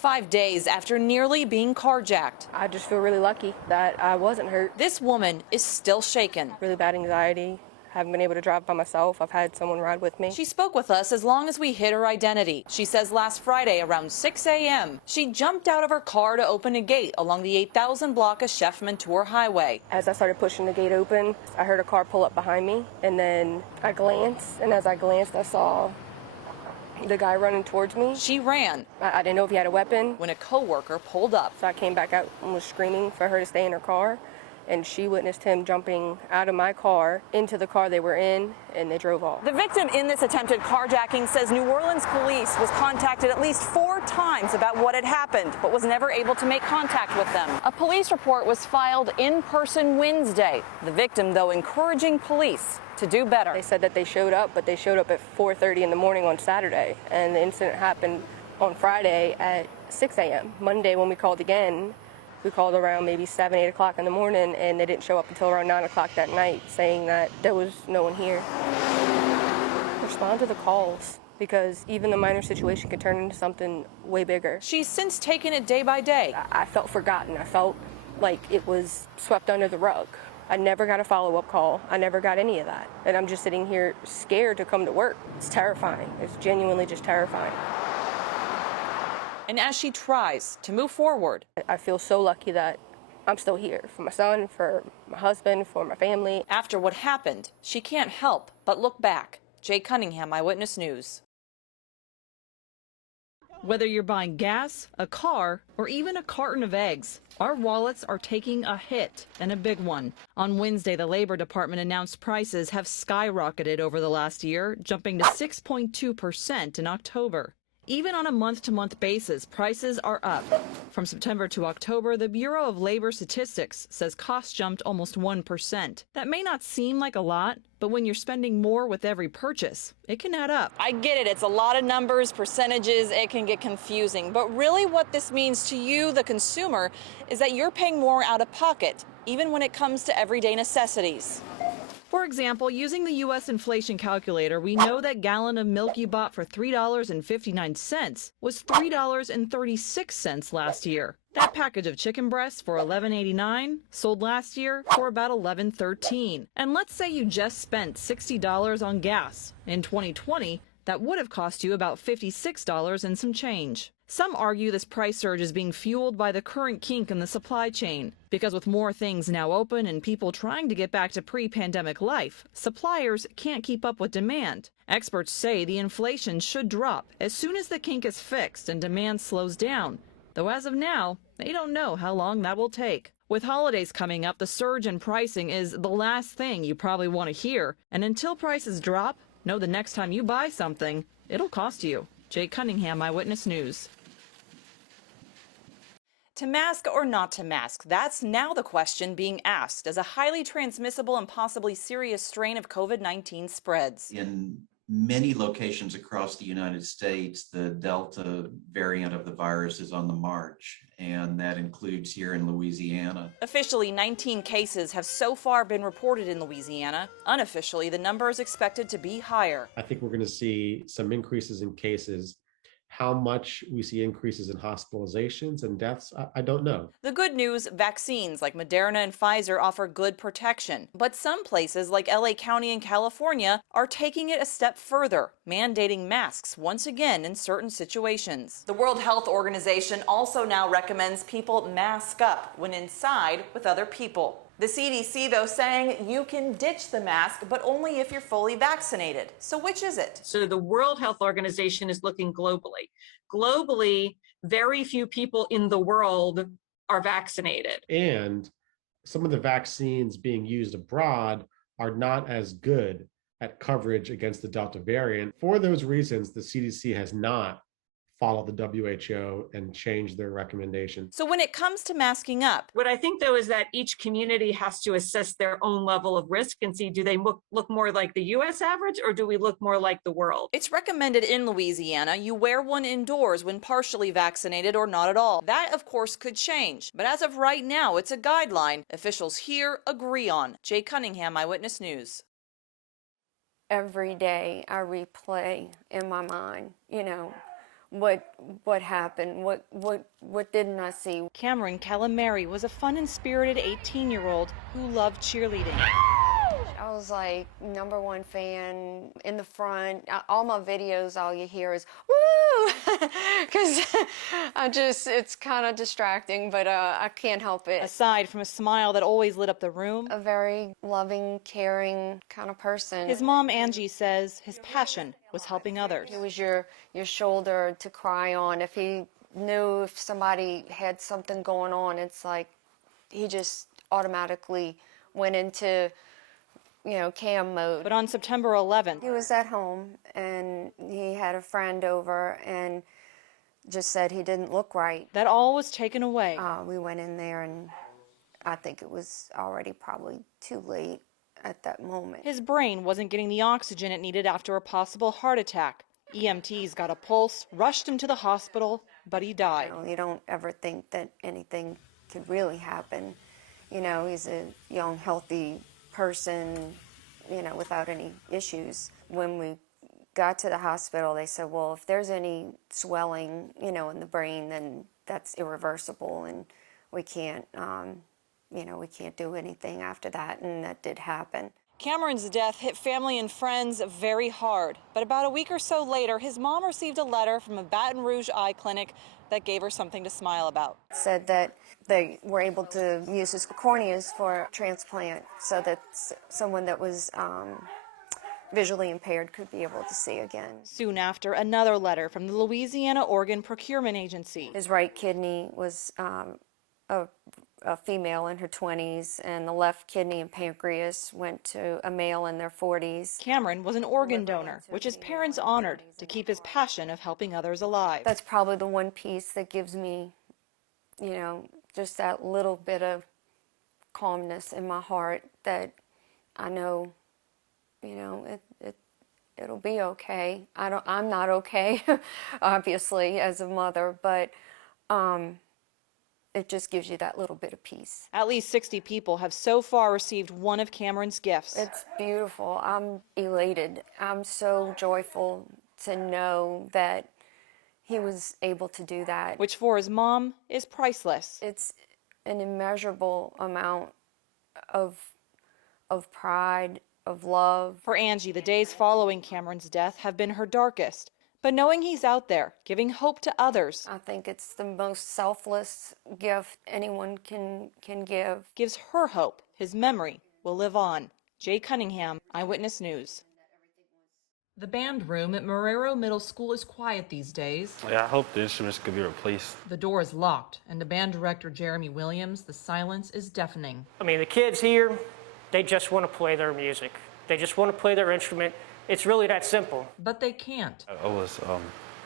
5 days after nearly being carjacked. I just feel really lucky that I wasn't hurt. This woman is still shaken. Really bad anxiety. Haven't been able to drive by myself. I've had someone ride with me. She spoke with us as long as we hid her identity. She says last Friday around 6 a.m., she jumped out of her car to open a gate along the 8,000 block of Sheffman Tour Highway. As I started pushing the gate open, I heard a car pull up behind me, and then I glanced, and as I glanced, I saw the guy running towards me. She ran. I didn't know if he had a weapon. When a coworker pulled up. So I came back out and was screaming for her to stay in her car. And she witnessed him jumping out of my car into the car they were in, and they drove off. The victim in this attempted carjacking says New Orleans police was contacted at least 4 times about what had happened, but was never able to make contact with them. A police report was filed in person Wednesday. The victim, though, encouraging police to do better. They said that they showed up, but they showed up at 4:30 in the morning on Saturday, and the incident happened on Friday at 6 a.m. Monday, when we called again, we called around maybe 7, 8 o'clock in the morning, and they didn't show up until around 9 o'clock that night, saying that there was no one here. Respond to the calls, because even the minor situation could turn into something way bigger. She's since taken it day by day. I felt forgotten. I felt like it was swept under the rug. I never got a follow-up call. I never got any of that. And I'm just sitting here scared to come to work. It's terrifying. It's genuinely just terrifying. And as she tries to move forward, I feel so lucky that I'm still here for my son, for my husband, for my family. After what happened, she can't help but look back. Jade Cunningham, Eyewitness News. Whether you're buying gas, a car, or even a carton of eggs, our wallets are taking a hit, and a big one. On Wednesday, the Labor Department announced prices have skyrocketed over the last year, jumping to 6.2% in October. Even on a month-to-month basis, prices are up. From September to October, the Bureau of Labor Statistics says costs jumped almost 1%. That may not seem like a lot, but when you're spending more with every purchase, it can add up. I get it. It's a lot of numbers, percentages. It can get confusing. But really what this means to you, the consumer, is that you're paying more out of pocket, even when it comes to everyday necessities. For example, using the U.S. inflation calculator, we know that gallon of milk you bought for $3.59 was $3.36 last year. That package of chicken breasts for $11.89 sold last year for about $11.13. And let's say you just spent $60 on gas. In 2020, that would have cost you about $56 and some change. Some argue this price surge is being fueled by the current kink in the supply chain. Because with more things now open and people trying to get back to pre-pandemic life, suppliers can't keep up with demand. Experts say the inflation should drop as soon as the kink is fixed and demand slows down. Though as of now, they don't know how long that will take. With holidays coming up, the surge in pricing is the last thing you probably want to hear. And until prices drop, know the next time you buy something, it'll cost you. Jade Cunningham, Eyewitness News. To mask or not to mask, that's now the question being asked as a highly transmissible and possibly serious strain of COVID-19 spreads. In many locations across the United States, the Delta variant of the virus is on the march, and that includes here in Louisiana. Officially, 19 cases have so far been reported in Louisiana. Unofficially, the number is expected to be higher. I think we're going to see some increases in cases. How much we see increases in hospitalizations and deaths, I don't know. The good news, vaccines like Moderna and Pfizer offer good protection. But some places like LA County in California are taking it a step further, mandating masks once again in certain situations. The World Health Organization also now recommends people mask up when inside with other people. The CDC, though, saying you can ditch the mask, but only if you're fully vaccinated. So which is it? So the World Health Organization is looking globally. Globally, very few people in the world are vaccinated. And some of the vaccines being used abroad are not as good at coverage against the Delta variant. For those reasons, the CDC has not follow the WHO and change their recommendations. So when it comes to masking up, what I think, though, is that each community has to assess their own level of risk and see, do they look more like the U.S. average or do we look more like the world? It's recommended in Louisiana you wear one indoors when partially vaccinated or not at all. That, of course, could change. But as of right now, it's a guideline officials here agree on. Jade Cunningham, Eyewitness News. Every day I replay in my mind, what happened, what didn't I see. Cameron Calamari was a fun and spirited 18-year-old who loved cheerleading. I was like #1 fan in the front. All my videos, all you hear is woo, because it's kind of distracting, but I can't help it. Aside from a smile that always lit up the room, A very loving, caring kind of person. his mom Angie says his passion was helping others. He was your shoulder to cry on. If he knew if somebody had something going on, it's like he just automatically went into, cam mode. But on September 11th, He was at home and he had a friend over and just said he didn't look right. that all was taken away. We went in there and I think it was already probably too late at that moment. His brain wasn't getting the oxygen it needed after a possible heart attack. EMTs got a pulse, rushed him to the hospital, but he died. You don't ever think that anything could really happen. He's a young, healthy person, without any issues. When we got to the hospital, they said, well, if there's any swelling, in the brain, then that's irreversible and we can't, we can't do anything after that, and that did happen. Cameron's death hit family and friends very hard, but about a week or so later, his mom received a letter from a Baton Rouge eye clinic that gave her something to smile about. Said that they were able to use his corneas for transplant so that someone that was visually impaired could be able to see again. Soon after, another letter from the Louisiana Organ Procurement Agency. His right kidney was a female in her 20s, and the left kidney and pancreas went to a male in their 40s. Cameron was an organ donor, which his parents honored to keep his passion of helping others alive. That's probably the one piece that gives me, just that little bit of calmness in my heart that I know, it'll be okay. I'm not okay, obviously, as a mother, but it just gives you that little bit of peace. At least 60 people have so far received one of Cameron's gifts. It's beautiful. I'm elated. I'm so joyful to know that he was able to do that. Which for his mom is priceless. It's an immeasurable amount of pride, of love. For Angie, the days following Cameron's death have been her darkest. But knowing he's out there, giving hope to others, I think it's the most selfless gift anyone can give. Gives her hope his memory will live on. Jade Cunningham, Eyewitness News. The band room at Marrero Middle School is quiet these days. Yeah, I hope the instruments could be replaced. The door is locked, and to band director Jeremy Williams, the silence is deafening. I mean, the kids here, they just want to play their music. They just want to play their instrument. It's really that simple. But they can't. I was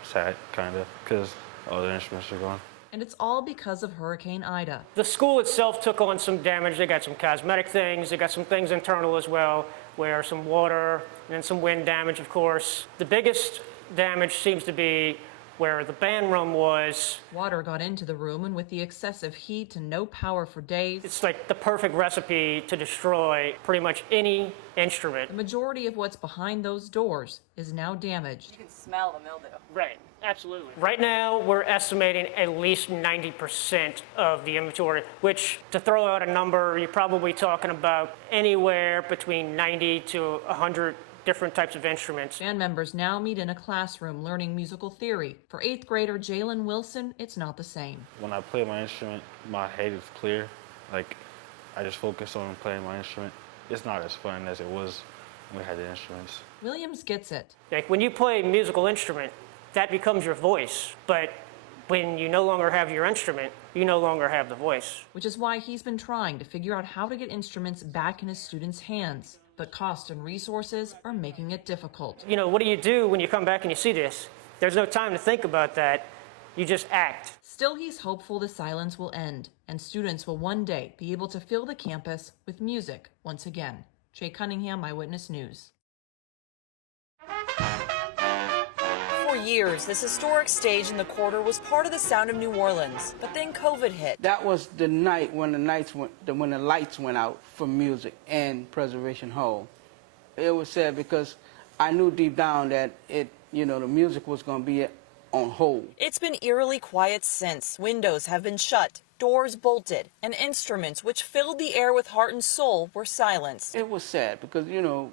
sad, kind of, because all the instruments are gone. And it's all because of Hurricane Ida. The school itself took on some damage. They got some cosmetic things. They got some things internal as well, where some water and then some wind damage, of course. The biggest damage seems to be where the band room was. Water got into the room, and with the excessive heat and no power for days, It's like the perfect recipe to destroy pretty much any instrument. the majority of what's behind those doors is now damaged. You can smell the mildew. Right, absolutely. Right now, we're estimating at least 90% of the inventory, which, to throw out a number, you're probably talking about anywhere between 90 to 100 different types of instruments. Band members now meet in a classroom learning musical theory. For 8th grader Jalen Wilson, it's not the same. When I play my instrument, my head is clear. Like, I just focus on playing my instrument. It's not as fun as it was when we had the instruments. Williams gets it. Like when you play a musical instrument, that becomes your voice. But when you no longer have your instrument, you no longer have the voice. Which is why he's been trying to figure out how to get instruments back in his students' hands. But cost and resources are making it difficult. You know, what do you do when you come back and you see this? There's no time to think about that. You just act. Still, he's hopeful the silence will end, and students will one day be able to fill the campus with music once again. Jay Cunningham, Eyewitness News. For years, this historic stage in the quarter was part of the sound of New Orleans, but then COVID hit. That was the night when when the lights went out for music and Preservation Hall. It was sad because I knew deep down that the music was going to be on hold. It's been eerily quiet since. Windows have been shut, doors bolted, and instruments which filled the air with heart and soul were silenced. It was sad because, you know,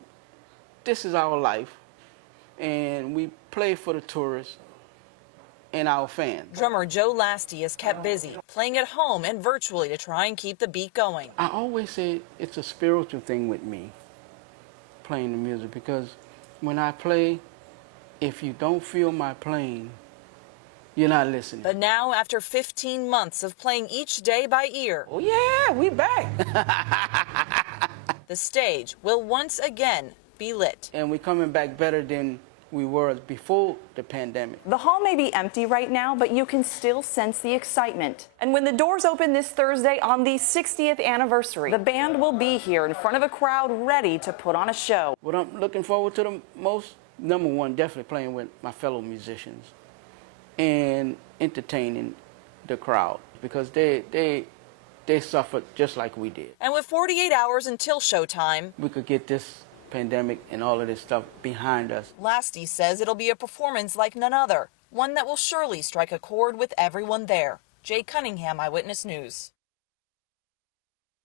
this is our life, and we play for the tourists and our fans. Drummer Joe Lasty is kept busy, playing at home and virtually to try and keep the beat going. I always say it's a spiritual thing with me, playing the music, because when I play, if you don't feel my playing, you're not listening. But now, after 15 months of playing each day by ear, Oh yeah, we back. the stage will once again be lit. And we're coming back better than we were before the pandemic. The hall may be empty right now, but you can still sense the excitement. And when the doors open this Thursday on the 60th anniversary, the band will be here in front of a crowd ready to put on a show. What I'm looking forward to the most, number one, definitely playing with my fellow musicians and entertaining the crowd, because they suffered just like we did. And with 48 hours until showtime, We could get this pandemic and all of this stuff behind us. Lasty says it'll be a performance like none other, one that will surely strike a chord with everyone there. Jade Cunningham, Eyewitness News.